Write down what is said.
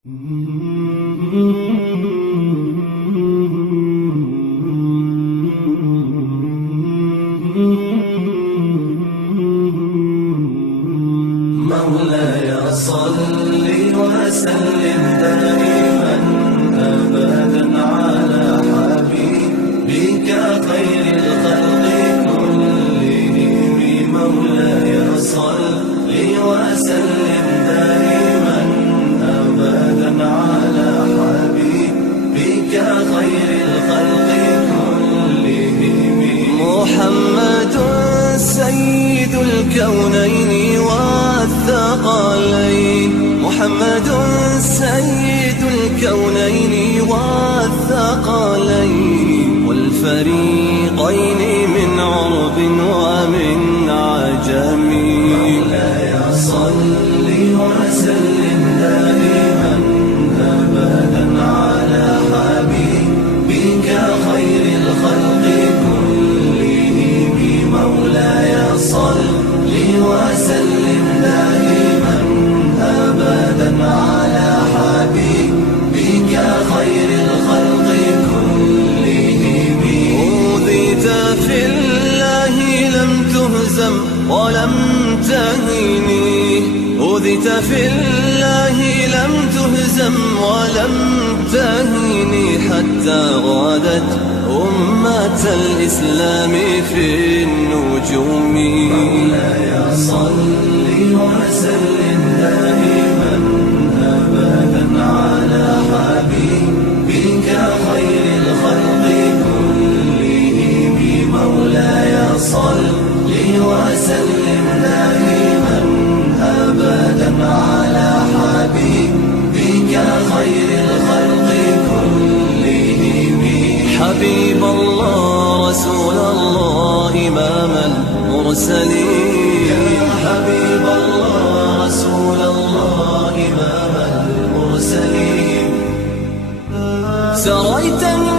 مولاي صل وسلم دائما أبدا على حبيبك خير الخلق كلهم. مولاي صل وسلم دائما أبدا على حبيبك خير الخلق كلهم. محمد سيد الكونين والثقلين، محمد سيد الكونين والثقلين والفريقين من عرب ومن عجم. مولاي صل وسلم دائما أبدا على حبيبك خير الخلق كلهم. مولاي صل وسلم دائما أبدا على حبيبك خير الخلق كلهم. أوذيت في الله لم تهزم ولم تهني، أوذيت في الله لم تهزم ولم تهني حتى غادت أمة الإسلام في النجوم. مولاي صل وسلم دائما أبدا على حبيبك خير الخلق كلهم. مولاي صل وسلم دائما أبدا على حبيبك خير الخلق كلهم. حبيب الله رسول الله إمام المرسلين، يا حبيب الله رسول الله إمام المرسلين. سريت من